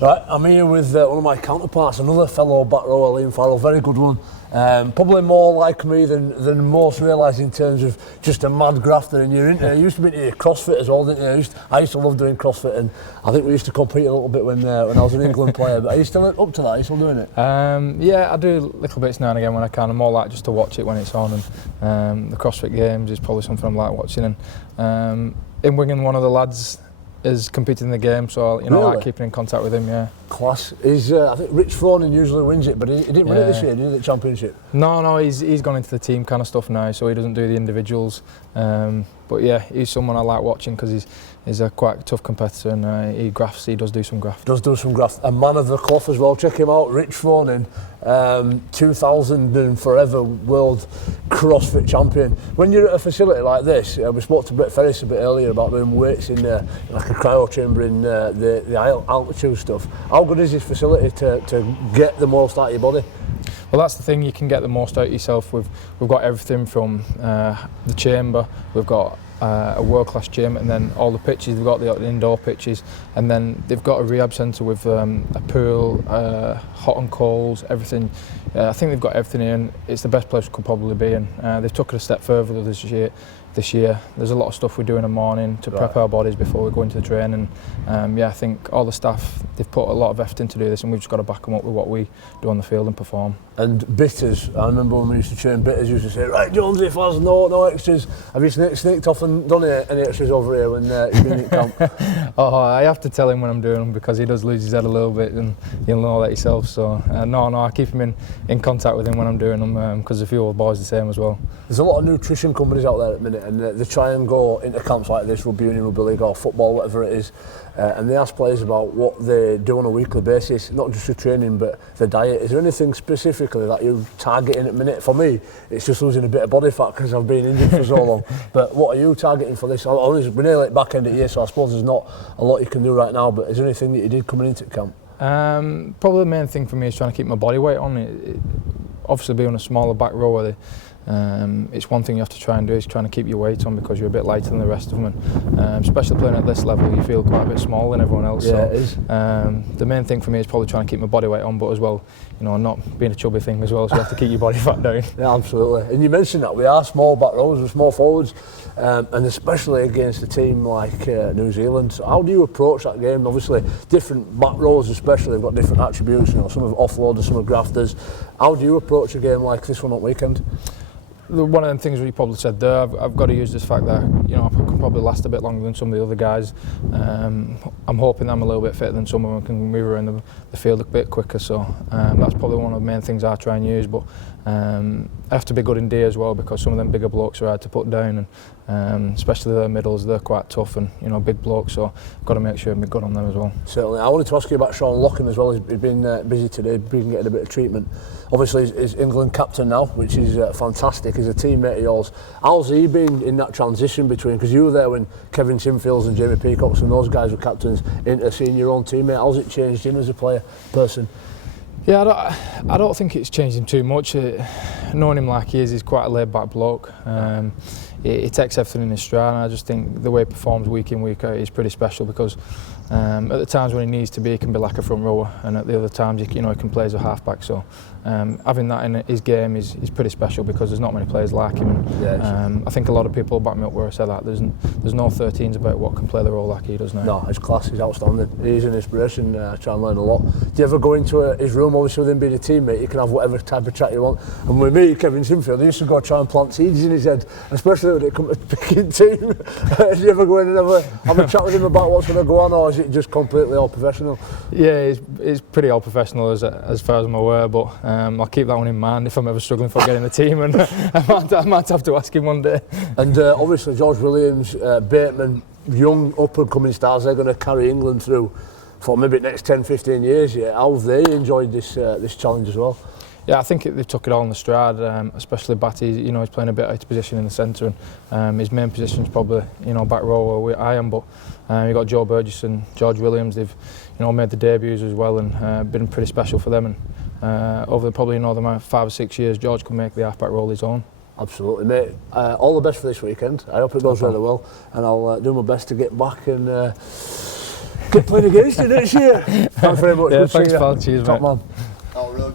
Right, I'm here with one of my counterparts, another fellow back rower, Liam Farrell, very good one. Probably more like me than most realise in terms of just a mad grafter. And you're into, you used to be into CrossFit as well, didn't you? I used to love doing CrossFit, and I think we used to compete a little bit when I was an England player. But are you still up to that? Are you still doing it? Yeah, I do little bits now and again when I can. I'm more like just to watch it when it's on, and the CrossFit Games is probably something I'm like watching. And in Wigan, one of the lads is competing in the game, so I like keeping in contact with him. Yeah. Class. He's I think Rich Froning usually wins it, but he didn't win it this year, did he? The championship. No, he's gone into the team kind of stuff now, so he doesn't do the individuals. But yeah, he's someone I like watching because he's a quite tough competitor, and he grafts. He does do some graft. Does do some graft. A man of the cloth as well. Check him out, Rich Froning, 2000 and forever world CrossFit champion. When you're at a facility like this, we spoke to Brett Ferris a bit earlier about doing weights in like a cryo chamber in the altitude stuff. How good is this facility to get the most out of your body? Well, that's the thing, you can get the most out of yourself. We've got everything from the chamber, we've got a world-class gym, and then all the pitches, they've got the indoor pitches, and then they've got a rehab centre with a pool, hot and colds, everything. I think they've got everything in. It's the best place we could probably be in. They've took it a step further this year. There's a lot of stuff we do in the morning to prep our bodies before we go into the training. I think all the staff, they've put a lot of effort in to do this, and we've just got to back them up with what we do on the field and perform. And bitters, I remember when we used to train, bitters used to say, right Jonesy, if there's no extras, have you sneaked off and done any extras over here when you've been at camp? Oh, I have to tell him when I'm doing them because he does lose his head a little bit, and you'll know that yourself. So no, I keep him in contact with him when I'm doing them because a few old boys the same as well. There's a lot of nutrition companies out there at the minute, and they try and go into camps like this, rugby union, rugby league or football, whatever it is, and they ask players about what they do on a weekly basis, not just the training but the diet. Is there anything specifically that you're targeting at the minute? For me, it's just losing a bit of body fat because I've been injured for so long. But what are you targeting for this? We're nearly at back end of the year, so I suppose there's not a lot you can do right now, but is there anything that you did coming into camp? Probably the main thing for me is trying to keep my body weight on. Obviously being a smaller back rower, it's one thing you have to try and do is trying to keep your weight on because you're a bit lighter than the rest of them, and especially playing at this level you feel quite a bit smaller than everyone else. Yeah, it is. The main thing for me is probably trying to keep my body weight on, but as well, not being a chubby thing as well, so you have to keep your body fat down. Yeah, absolutely. And you mentioned that we are small back rowers, we're small forwards, and especially against a team like New Zealand. So how do you approach that game? Obviously different back rowers especially have got different attributes, some are offloaders, some are grafters. How do you approach a game like this one at weekend? One of the things you probably said there, I've got to use this fact that I can probably last a bit longer than some of the other guys. I'm hoping that I'm a little bit fitter than some of them, can move around the field a bit quicker. So that's probably one of the main things I try and use. But I have to be good in D as well because some of them bigger blokes are hard to put down, and especially the middles, they're quite tough and big blokes. So I've got to make sure I'm good on them as well. Certainly. I wanted to ask you about Sean Locken as well. He's been busy today, been getting a bit of treatment. Obviously he's England captain now, which is fantastic. He's a teammate of yours. How's he been in that transition between, because you were there when Kevin Sinfields and Jamie Peacocks and those guys were captains, into seeing your own teammate? How's it changed him as a player, person? Yeah, I don't think it's changed him too much. Knowing him like he is, he's quite a laid-back bloke. He takes everything in his stride, and I just think the way he performs week in, week out is pretty special because at the times when he needs to be, he can be like a front rower, and at the other times, he can play as a half-back. So having that in his game is pretty special because there's not many players like him. I think a lot of people back me up where I said that. There's no 13s about what can play the role like he does now. No, his class is outstanding. He's an inspiration. I try and learn a lot. Do you ever go into his room? Obviously, with him being a teammate, you can have whatever type of chat you want. And with me, Kevin Sinfield, he used to go try and plant seeds in his head, especially when it comes to picking team. Do you ever go in and have a chat with him about what's going to go on, or is it just completely all professional? Yeah, it's pretty all professional as far as I'm aware, but I'll keep that one in mind if I'm ever struggling for getting the team, and I might have to ask him one day. And obviously George Williams, Bateman, young up-and-coming stars, they're going to carry England through for maybe the next 10-15 years. Yeah, how have they enjoyed this challenge as well? Yeah, I think they took it all in the stride, especially Batty. He's playing a bit out of position in the centre, and his main position is probably back row where I am. But you've got Joe Burgess and George Williams. They've made the debuts as well, and been pretty special for them. And over probably the 5 or 6 years, George can make the half-back role his own. Absolutely, mate. All the best for this weekend. I hope it goes really well, and I'll do my best to get back and Get playing against you next year. Thanks very much. Yeah, Good to thanks, see you. pal. Cheers, Top mate. man. Oh, really